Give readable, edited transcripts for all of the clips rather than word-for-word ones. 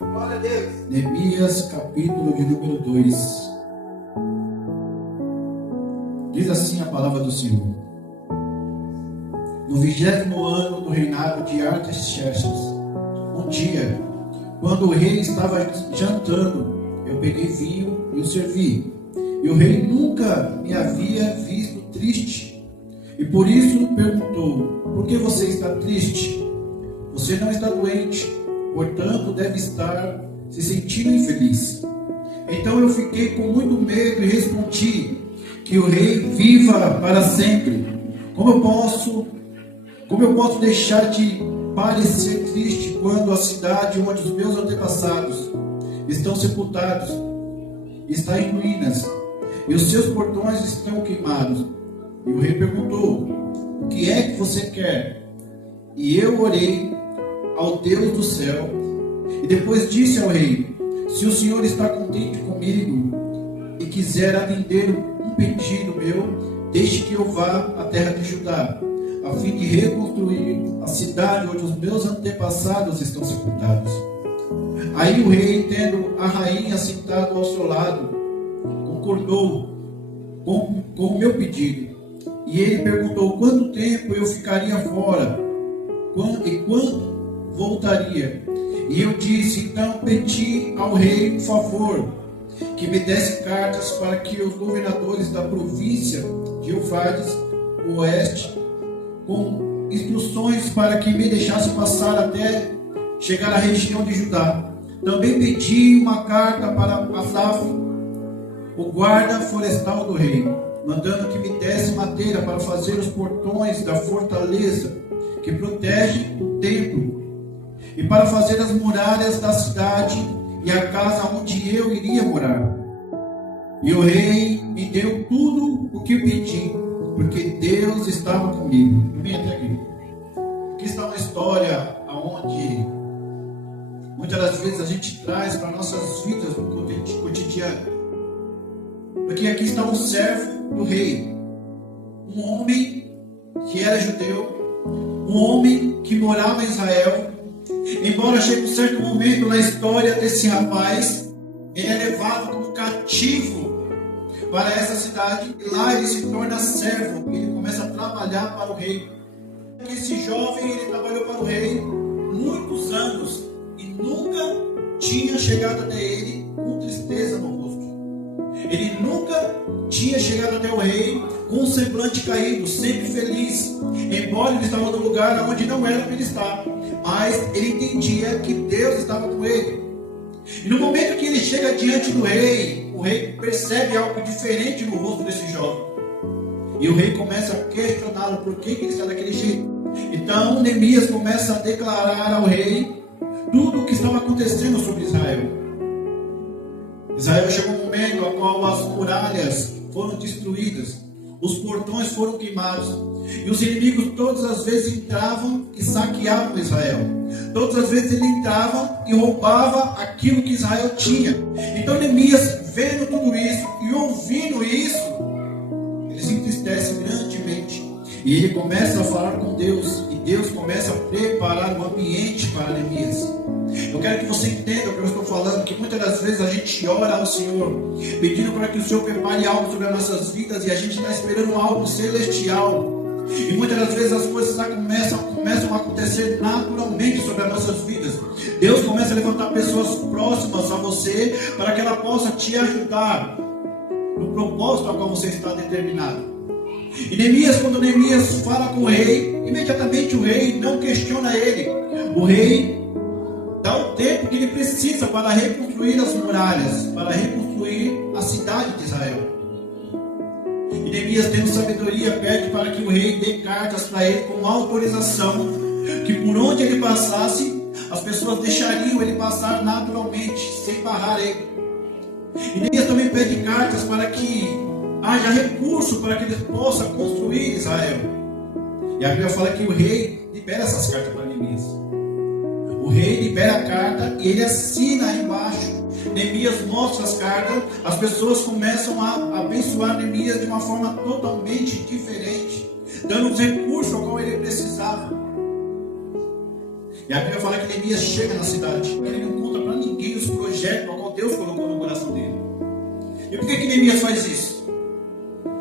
Glória a Deus. Neemias, capítulo de número 2. Diz assim a palavra do Senhor: No 20º ano do reinado de Artaxerxes, um dia, quando o rei estava jantando, eu peguei vinho e o servi. E o rei nunca me havia visto triste, e por isso perguntou: por que você está triste? Você não está doente, portanto deve estar se sentindo infeliz. Então eu fiquei com muito medo e respondi: que o rei viva para sempre. Como eu posso deixar de parecer triste quando a cidade onde os meus antepassados estão sepultados está em ruínas e os seus portões estão queimados? E o rei perguntou: o que é que você quer? E eu orei ao Deus do céu e depois disse ao rei: se o Senhor está contente comigo e quiser atender um pedido meu, deixe que eu vá à terra de Judá, a fim de reconstruir a cidade onde os meus antepassados estão sepultados. Aí o rei, tendo a rainha sentada ao seu lado, concordou com o meu pedido. E ele perguntou quanto tempo eu ficaria fora e quando voltaria. E eu disse: então pedi ao rei um favor, que me desse cartas para que os governadores da província de Eufrates, oeste, com instruções para que me deixasse passar até chegar à região de Judá. Também pedi uma carta para Asaf, o guarda florestal do rei, mandando que me desse madeira para fazer os portões da fortaleza que protege o templo, e para fazer as muralhas da cidade e a casa onde eu iria morar. E o rei me deu tudo o que pedi, porque Deus estava comigo. Vem até aqui. Aqui está uma história onde muitas das vezes a gente traz para nossas vidas no cotidiano. Porque aqui está um servo do rei, um homem que era judeu, um homem que morava em Israel. Embora chegue um certo momento na história desse rapaz, ele é levado como cativo para essa cidade, e lá ele se torna servo, ele começa a trabalhar para o rei. Esse jovem, ele trabalhou para o rei muitos anos e nunca tinha chegado até ele com tristeza no rosto. Ele nunca tinha chegado até o rei com um semblante caído, sempre feliz, embora ele estava no lugar onde não era para ele estar, mas ele entendia que Deus estava com ele. E no momento que ele chega diante do rei, o rei percebe algo diferente no rosto desse jovem, e o rei começa a questioná-lo por que ele está daquele jeito. Então Neemias começa a declarar ao rei tudo o que estava acontecendo sobre Israel. Israel chegou um momento no qual as muralhas foram destruídas, os portões foram queimados, e os inimigos todas as vezes entravam e saqueavam Israel. Todas as vezes ele entrava e roubava aquilo que Israel tinha. Então Neemias, vendo tudo isso e ouvindo isso, ele se entristece grandemente. E ele começa a falar com Deus, e Deus começa a preparar o ambiente para Neemias. Eu quero que você entenda o que eu estou falando, que muitas das vezes a gente ora ao Senhor, pedindo para que o Senhor prepare algo sobre as nossas vidas, e a gente está esperando algo celestial. E muitas das vezes as coisas começam a acontecer naturalmente sobre as nossas vidas. Deus começa a levantar pessoas próximas a você, para que ela possa te ajudar no propósito ao qual você está determinado. E Neemias, quando Neemias fala com o rei, imediatamente o rei não questiona ele. O rei dá o tempo que ele precisa para reconstruir as muralhas, para reconstruir a cidade de Israel. E Neemias, tendo sabedoria, pede para que o rei dê cartas para ele com autorização, que por onde ele passasse, as pessoas deixariam ele passar naturalmente, sem barrar ele. E Neemias também pede cartas para que haja recurso para que ele possa construir Israel. E a Bíblia fala que o rei libera essas cartas para Neemias. O rei libera a carta e ele assina aí embaixo. Neemias mostra as cartas, as pessoas começam a abençoar Neemias de uma forma totalmente diferente, dando os recursos ao qual ele precisava. E a Bíblia fala que Neemias chega na cidade, ele não conta para ninguém projeto ao qual Deus colocou no coração dele. E por que Neemias faz isso?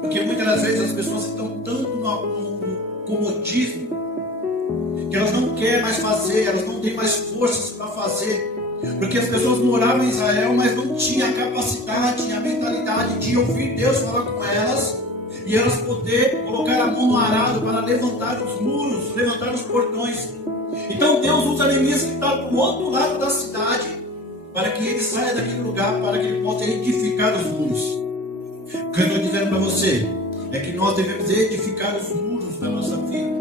Porque muitas das vezes as pessoas estão tanto no comodismo que elas não querem mais fazer, elas não têm mais forças para fazer. Porque as pessoas moravam em Israel, mas não tinham a capacidade, a mentalidade de ouvir Deus falar com elas e elas poder colocar a mão no arado para levantar os muros, levantar os portões. Então Deus usa Neemias que está do outro lado da cidade para que ele saia daquele lugar, para que ele possa edificar os muros. O que eu estou dizendo para você é que nós devemos edificar os muros da nossa vida.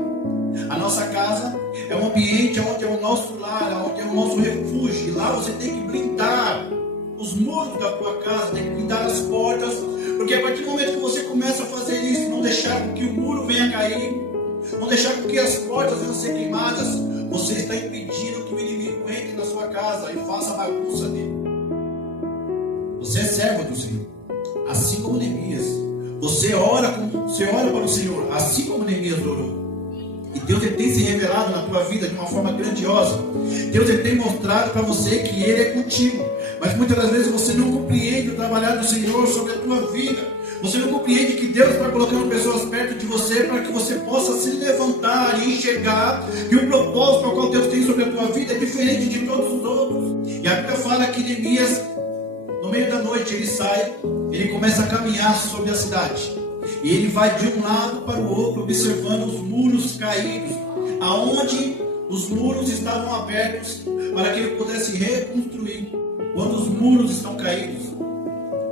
A nossa casa é um ambiente onde é o nosso lar, onde é o nosso refúgio. E lá você tem que blindar os muros da tua casa, tem que blindar as portas, porque a partir do momento que você começa a fazer isso, não deixar com que o muro venha cair, não deixar com que as portas venham ser queimadas, você está impedindo que o inimigo entre na sua casa e faça a bagunça dele. Você é servo do Senhor, assim como Neemias. Você ora para o Senhor, assim como Neemias orou. E Deus tem se revelado na tua vida de uma forma grandiosa. Deus tem mostrado para você que Ele é contigo. Mas muitas das vezes você não compreende o trabalhar do Senhor sobre a tua vida. Você não compreende que Deus está colocando pessoas perto de você para que você possa se levantar e enxergar que o propósito ao qual Deus tem sobre a tua vida é diferente de todos os outros. E a Bíblia fala que Neemias, no meio da noite, ele sai, ele começa a caminhar sobre a cidade. E ele vai de um lado para o outro, observando os muros caídos, aonde os muros estavam abertos para que ele pudesse reconstruir. Quando os muros estão caídos,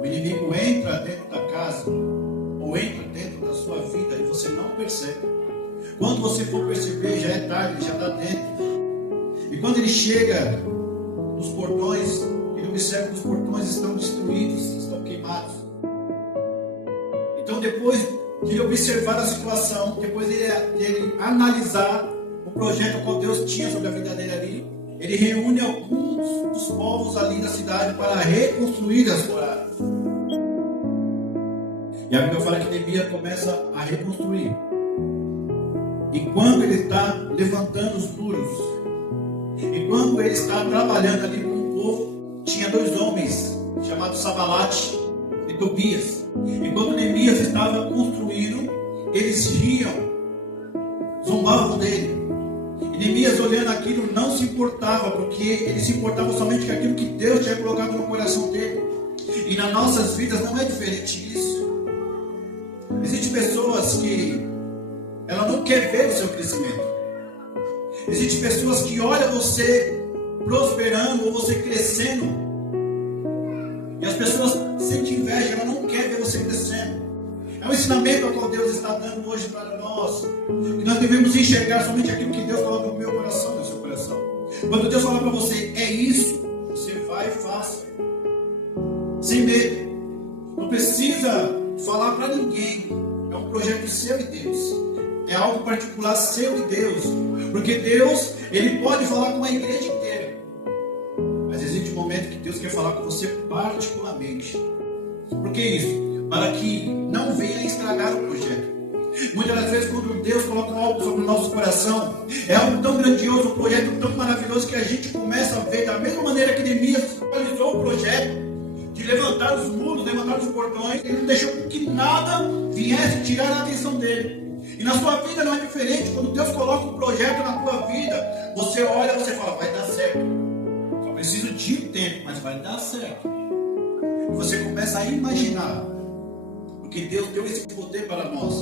o inimigo entra dentro da casa, ou entra dentro da sua vida e você não percebe. Quando você for perceber, já é tarde, ele já está dentro. E quando ele chega nos portões, ele observa que os portões estão destruídos, estão queimados. Então, depois de ele observar a situação, depois de ele analisar o projeto que Deus tinha sobre a vida dele ali, ele reúne alguns dos povos ali da cidade para reconstruir as moradas. E a Bíblia fala que Neemias começa a reconstruir. E quando ele está levantando os muros, e quando ele está trabalhando ali com o povo, tinha dois homens chamados Sanbalate e Tobias. E quando Neemias estava construindo, eles riam, zombavam dele. E Neemias, olhando aquilo, não se importava, porque ele se importava somente com aquilo que Deus tinha colocado no coração dele. E nas nossas vidas não é diferente isso. Existem pessoas que ela não quer ver o seu crescimento. Existem pessoas que olham você prosperando ou você crescendo, e as pessoas sentem inveja, ela não quer ver você crescendo. É um ensinamento ao qual Deus está dando hoje para nós, que nós devemos enxergar somente aquilo que Deus coloca no meu coração, no seu coração. Quando Deus fala para você, é isso, você vai e faça, sem medo. Não precisa falar para ninguém. É um projeto seu e Deus. É algo particular seu e Deus. Porque Deus, Ele pode falar com a igreja inteira. Mas existe um momento que Deus quer falar com você particularmente. Por que isso? Para que não venha estragar o projeto. Muitas das vezes, quando Deus coloca algo sobre o nosso coração, é algo tão grandioso, um projeto tão maravilhoso, que a gente começa a ver da mesma maneira que Neemias realizou o projeto de levantar os muros, levantar os portões. Ele não deixou que nada viesse tirar a atenção dele. E na sua vida não é diferente. Quando Deus coloca um projeto na tua vida, você olha e você fala, vai dar certo. Só preciso de um tempo, mas vai dar certo. E você começa a imaginar, porque Deus deu esse poder para nós,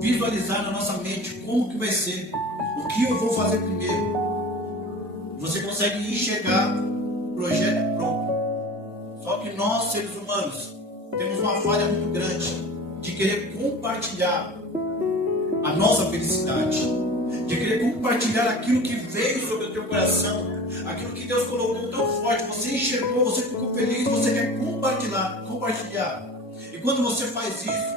visualizar na nossa mente como que vai ser, o que eu vou fazer primeiro. Você consegue enxergar o projeto pronto. Só que nós, seres humanos, temos uma falha muito grande de querer compartilhar a nossa felicidade, de querer compartilhar aquilo que veio sobre o teu coração, aquilo que Deus colocou tão forte, você enxergou, você ficou feliz, você quer compartilhar. E quando você faz isso,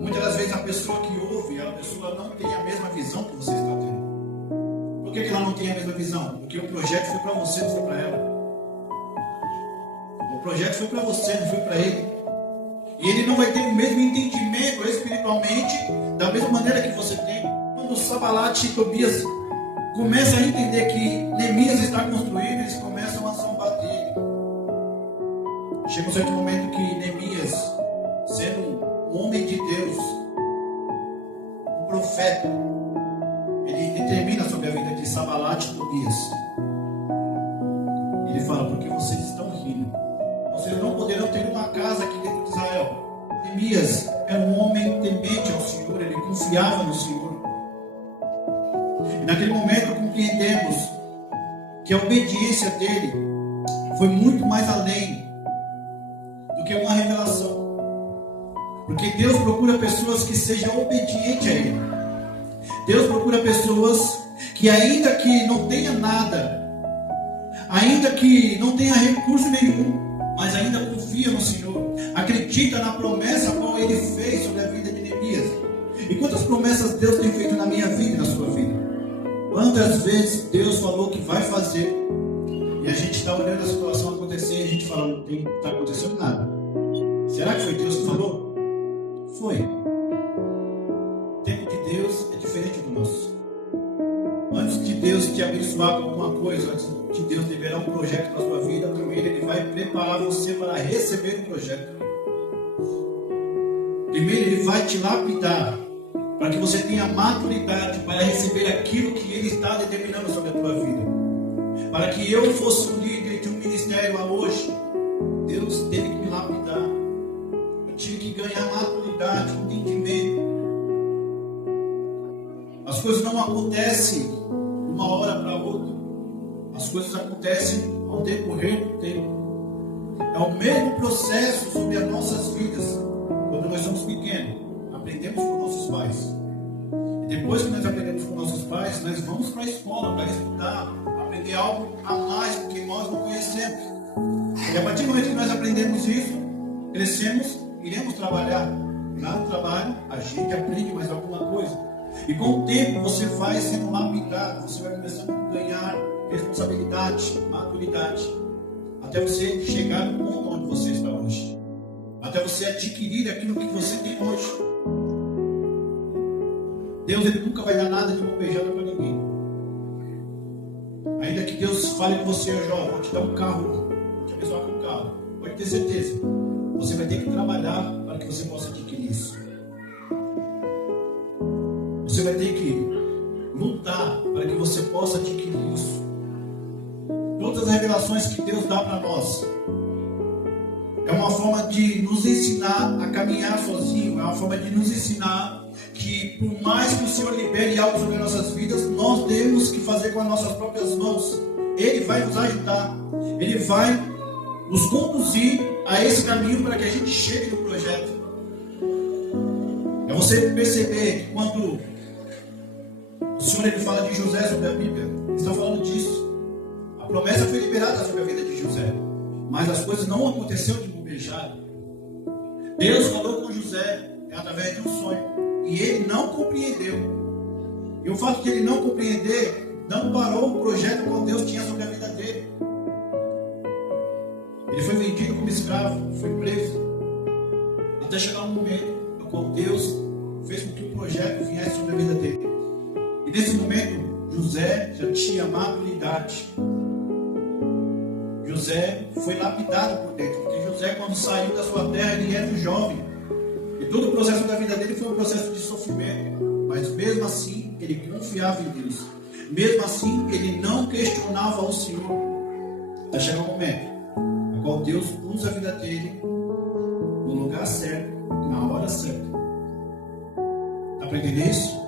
muitas das vezes a pessoa que ouve, a pessoa não tem a mesma visão que você está tendo. Por que ela não tem a mesma visão? Porque o projeto foi para você, não foi para ela. O projeto foi para você, não foi para ele. E ele não vai ter o mesmo entendimento espiritualmente da mesma maneira que você tem. Quando Sanbalate e Tobias começam a entender que Neemias está construindo, eles começam a zombar dele. Chega um certo momento que Neemias, sendo um homem de Deus, um profeta, ele determina sobre a vida de Sanbalat e Tobias. Ele fala: porque vocês estão rindo? Vocês não poderão ter uma casa aqui dentro de Israel. Neemias era um homem temente ao Senhor, ele confiava no Senhor. E naquele momento compreendemos que a obediência dele foi muito mais além do que uma revelação. Porque Deus procura pessoas que sejam obedientes a Ele. Deus procura pessoas que, ainda que não tenha nada, ainda que não tenha recurso nenhum, mas ainda confia no Senhor, acredita na promessa qual Ele fez sobre a vida de Neemias. E quantas promessas Deus tem feito na minha vida e na sua vida? Quantas vezes Deus falou que vai fazer, e a gente está olhando a situação acontecer e a gente fala: não está acontecendo nada. Será que foi Deus que falou? Foi. O tempo de Deus é diferente do nosso. Antes de Deus te abençoar com alguma coisa, antes de Deus liberar um projeto na sua vida, primeiro Ele vai preparar você para receber o projeto. Primeiro Ele vai te lapidar, para que você tenha maturidade para receber aquilo que Ele está determinando sobre a tua vida. Para que eu fosse um líder de um ministério a hoje, Deus teve que me lapidar. Eu tive que ganhar maturidade, entendimento. As coisas não acontecem de uma hora para outra. As coisas acontecem ao decorrer do tempo. É o mesmo processo sobre as nossas vidas. Quando nós somos pequenos, aprendemos com nossos pais. E depois que nós aprendemos com nossos pais, nós vamos para a escola para estudar, aprender algo a mais do que nós não conhecemos. E a partir do momento que nós aprendemos isso, crescemos, iremos trabalhar. Lá no trabalho, a gente aprende mais alguma coisa. E com o tempo você vai sendo lapidado, você vai começando a ganhar responsabilidade, maturidade, até você chegar no ponto onde você está hoje. Até você adquirir aquilo que você tem hoje. Deus, Ele nunca vai dar nada de mão beijada para ninguém. Ainda que Deus fale com você: jovem, vou te dar um carro, vou te abençoar com um carro, pode ter certeza, você vai ter que trabalhar para que você possa adquirir isso. Você vai ter que lutar para que você possa adquirir isso. Todas as revelações que Deus dá para nós é uma forma de nos ensinar a caminhar sozinho, é uma forma de nos ensinar que, por mais que o Senhor libere algo sobre nossas vidas, nós temos que fazer com as nossas próprias mãos. Ele vai nos ajudar, Ele vai nos conduzir a esse caminho para que a gente chegue no projeto. É você perceber que quando o Senhor Ele fala de José sobre a Bíblia, Ele está falando disso. A promessa foi liberada sobre a vida de José, mas as coisas não aconteceram de beijar. Deus falou com José através de um sonho e ele não compreendeu. E o fato de ele não compreender não parou o projeto que Deus tinha sobre a vida dele. Ele foi vendido como escravo, foi preso, até chegar um momento no qual Deus fez com que o projeto viesse sobre a vida dele. E nesse momento José já tinha maturidade. José foi lapidado por dentro, porque José, quando saiu da sua terra, ele era um jovem. E todo o processo da vida dele foi um processo de sofrimento. Mas mesmo assim, ele confiava em Deus. Mesmo assim, ele não questionava o Senhor. Até chegar um momento no qual Deus usa a vida dele no lugar certo, na hora certa. Está aprendendo isso?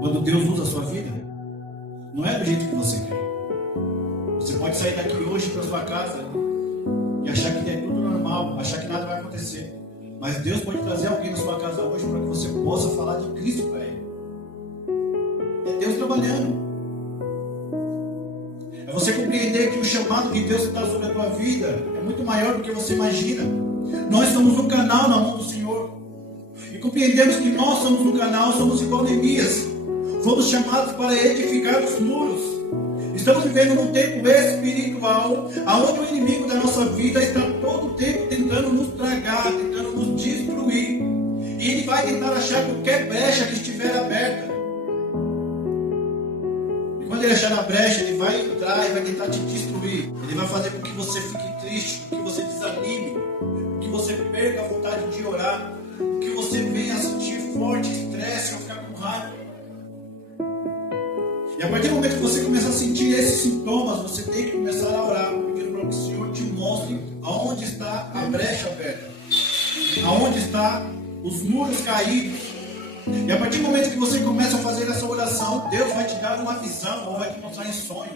Quando Deus usa a sua vida, não é do jeito que você quer. Você pode sair daqui hoje para sua casa e achar que é tudo normal, achar que nada vai acontecer. Mas Deus pode trazer alguém na sua casa hoje para que você possa falar de Cristo para ele. É Deus trabalhando. É você compreender que o chamado que Deus está sobre a tua vida é muito maior do que você imagina. Nós somos um canal na mão do Senhor. E compreendemos que nós somos um canal, somos igual Neemias. Fomos chamados para edificar os muros. Estamos vivendo num tempo espiritual, onde o inimigo da nossa vida está todo o tempo tentando nos tragar, tentando nos destruir. E ele vai tentar achar qualquer brecha que estiver aberta. E quando ele achar a brecha, ele vai entrar e vai tentar te destruir. Ele vai fazer com que você fique triste, com que você desanime. desanime, que você perca a vontade de orar, que você venha a sentir forte estresse ou ficar com raiva. E a partir do momento que você começa a sentir esses sintomas, você tem que começar a orar, pedindo para que o Senhor te mostre aonde está a brecha aberta, aonde está os muros caídos. E a partir do momento que você começa a fazer essa oração, Deus vai te dar uma visão, ou vai te mostrar em sonho,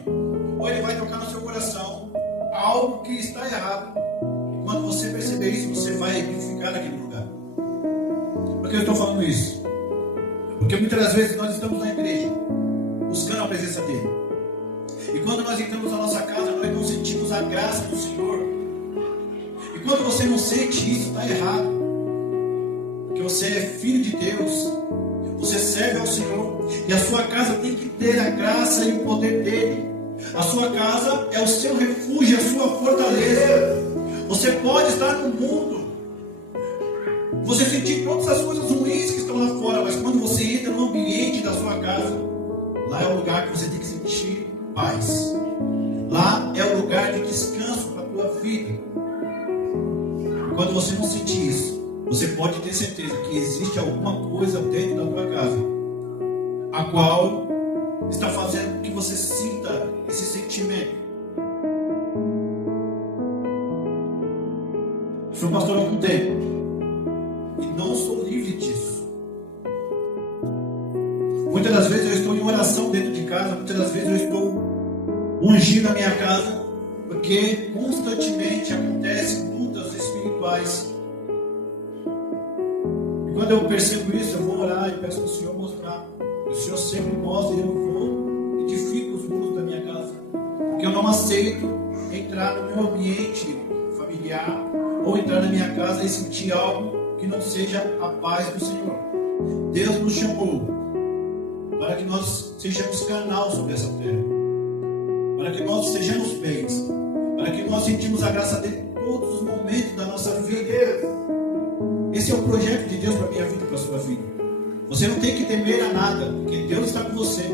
ou Ele vai tocar no seu coração algo que está errado. E quando você perceber isso, você vai ficar naquele lugar. Por que eu estou falando isso? Porque muitas das vezes nós estamos na igreja, buscando a presença dEle. E quando nós entramos na nossa casa, nós não sentimos a graça do Senhor. E quando você não sente isso, está errado. Porque você é filho de Deus, você serve ao Senhor, e a sua casa tem que ter a graça e o poder dEle. A sua casa é o seu refúgio, a sua fortaleza. Você pode estar no mundo, você sentir todas as coisas ruins que estão lá fora, mas quando você entra no ambiente da sua casa, lá é o lugar que você tem que sentir paz. Lá é o lugar de descanso para a tua vida. Quando você não sentir isso, você pode ter certeza que existe alguma coisa dentro da tua casa, a qual está fazendo com que você sinta esse sentimento. Eu sou pastor há algum tempo e não sou livre disso. Muitas das vezes eu estou em oração dentro de casa, muitas das vezes eu estou ungindo a minha casa, porque constantemente acontecem lutas espirituais. E quando eu percebo isso, eu vou orar e peço para o Senhor mostrar. O Senhor sempre mostra e eu vou edifico os muros da minha casa. Porque eu não aceito entrar no meu ambiente familiar ou entrar na minha casa e sentir algo que não seja a paz do Senhor. Deus nos chamou para que nós sejamos canal sobre essa terra, para que nós sejamos bens, para que nós sentimos a graça dele em todos os momentos da nossa vida. Esse é o projeto de Deus para a minha vida e para a sua vida. Você não tem que temer a nada, porque Deus está com você.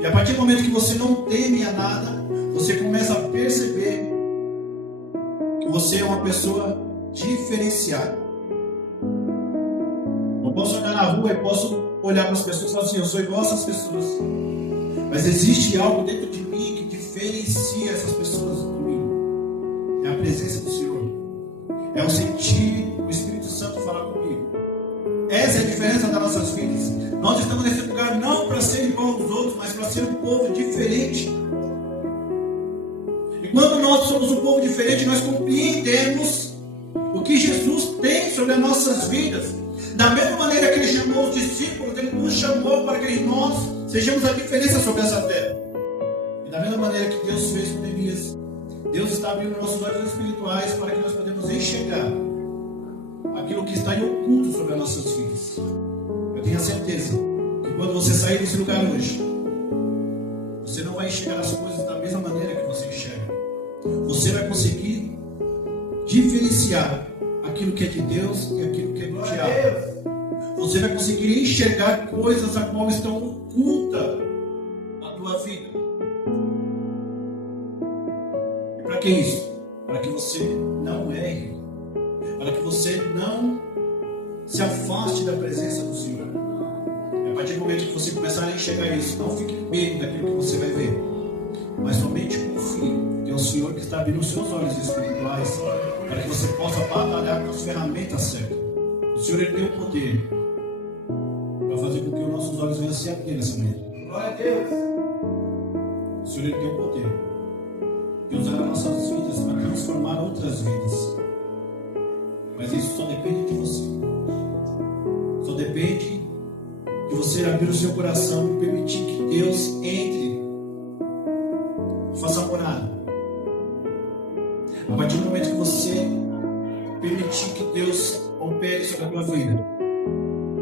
E a partir do momento que você não teme a nada, você começa a perceber que você é uma pessoa diferenciada. Eu posso olhar na rua e posso olhar para as pessoas e falar assim, eu sou igual a essas pessoas. Mas existe algo dentro de mim que diferencia essas pessoas de mim. É a presença do Senhor. É o sentir o Espírito Santo falar comigo. Essa é a diferença das nossas vidas. Nós estamos nesse lugar não para ser igual aos outros, mas para ser um povo diferente. E quando nós somos um povo diferente, nós compreendemos o que Jesus tem sobre as nossas vidas. Da mesma maneira que Ele chamou os discípulos, Ele nos chamou para que nós sejamos a diferença sobre essa terra. E da mesma maneira que Deus fez com Elias, Deus está abrindo nossos olhos espirituais para que nós podemos enxergar aquilo que está em oculto sobre as nossas vidas. Eu tenho a certeza que quando você sair desse lugar hoje, você não vai enxergar as coisas da mesma maneira que você enxerga. Você vai conseguir diferenciar aquilo que é de Deus e aquilo que é do diabo. Você vai conseguir enxergar coisas a qual estão ocultas na tua vida. E para que isso? Para que você não erre. Para que você não se afaste da presença do Senhor. E a partir do momento que você começar a enxergar isso, não fique com medo daquilo que você vai ver, mas somente confie que é o Senhor que está abrindo os seus olhos espirituais para que você possa batalhar com as ferramentas certas. O Senhor Ele tem o poder para fazer com que os nossos olhos venham a se abrir nessa manhã. Glória a Deus! O Senhor Ele tem o poder de usar as nossas vidas para transformar outras vidas. Mas isso só depende de você. Só depende de você abrir o seu coração e permitir que Deus entre e faça morada. A partir do momento que você permitir que Deus opere sobre a tua vida,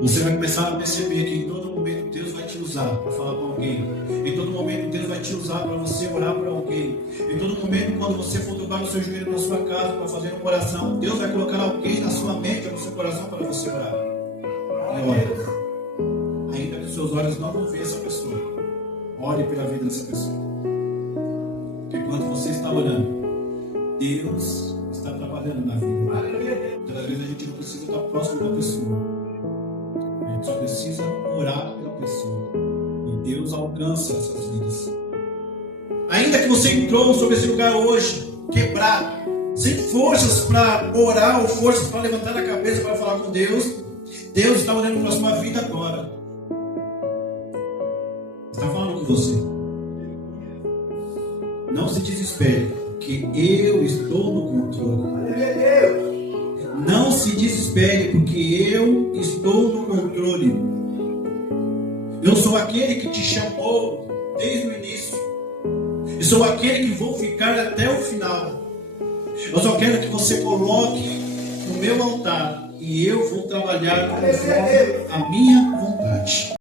você vai começar a perceber que em todo momento Deus vai te usar para falar com alguém. Em todo momento Deus vai te usar para você orar por alguém. Em todo momento, quando você for dobrar o seu joelho na sua casa para fazer uma oração, Deus vai colocar alguém na sua mente ou no seu coração para você orar. E ore. Ainda que os seus olhos não vão ver essa pessoa, ore pela vida dessa pessoa. Porque quando você está orando, Deus está trabalhando na vida. Muitas vezes a gente não precisa estar próximo da pessoa. A gente só precisa orar pela pessoa. E Deus alcança essas vidas. Ainda que você entrou sobre esse lugar hoje, quebrado, sem forças para orar ou forças para levantar a cabeça para falar com Deus, Deus está olhando para a sua vida agora. Está falando com você. Não se desespere, porque eu estou no controle. Não se desespere, porque eu estou no controle. Eu sou aquele que te chamou desde o início. Eu sou aquele que vou ficar até o final. Eu só quero que você coloque no meu altar e eu vou trabalhar conforme a minha vontade.